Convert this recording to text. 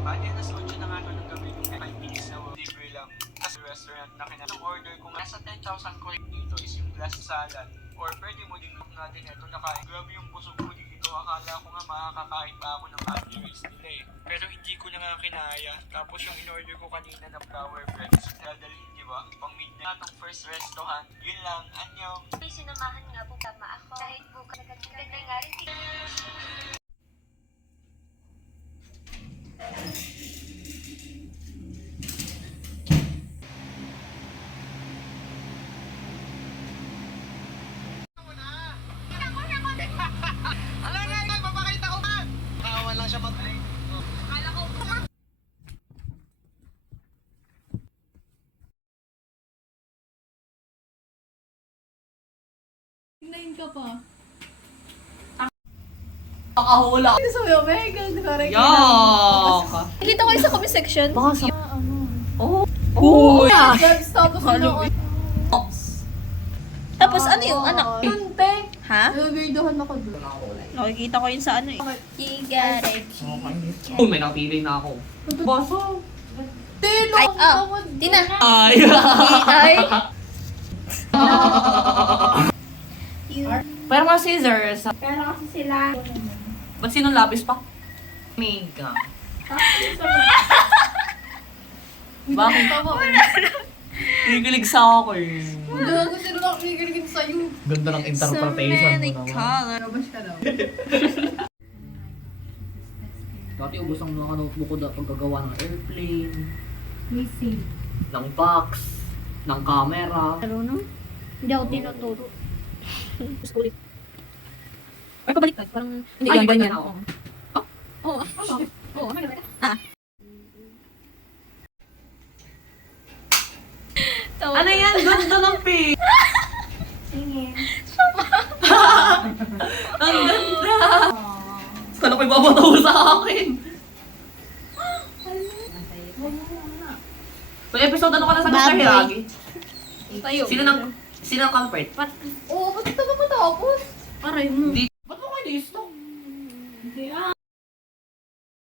Bali, alas 8 na nga ito ng gabi kung 5 minutes na libre lang. Kasi restaurant na kinatong order kung nasa 10,000 ko dito is yung glass salad. Or pwede mo din look natin ito nakain. Grabe yung busog ko dito. Akala ko nga makakakain pa ako ng happy rice nila eh. Pero hindi ko na nga kinaya. Tapos yung in-order ko kanina na flour bread is dadalhin, di ba? Pang midnight itong first restaurant. Yun lang. Anyong. May sinamahan nga po tama ako. Kahit bukas naganda nga rin. Alam nga, papakita ko ba? Nakawan lang siya mag-ay. Akala ko. Tignayin ka pa. Nakahula. Ito sa'yo, mega. Nakarek Yak! Nakita ko yung sa comment section. Baka sa... Oh. Oh! Gabs, tapos Halloween. Tapos ano yung anak? Yun, te. Ha? Nagagirdohan ako doon. Nakikita ko yun sa ano eh. Chigare. Oh, may napili na ako. Baso. Te, Ay, nakakatawa. Tina. Ay! Ay. Pero mga scissors. Pero kasi sila. Ba't sinong labis pa? Mega. Bakit? Kikilig sa ako eh. Gago, sino nakikiligin sa'yo? Ganda ng interpretation mo naman. Nabas ka daw. Dati ubos ang mga notebook ko pag gagawa ng airplane, May save. ng box, ng camera. Marunong? Hindi ako tinuturo. Ulit. Ay, pabaliktad. Parang hindi Ay, ganyan. ganyan ako. Oo. Oo. Ah. Ano yan? Ganda ng pink! Sige. Ang ganda! Kala ko'y babataw sa akin. So, episode ano ka na sa Mr. Baboy. Hiragi? Tayo. Sino ang culprit? Oo, ba't ito ka matapos? Aray mo. Hindi. Ba't mo kayo na-stop? Hindi ah.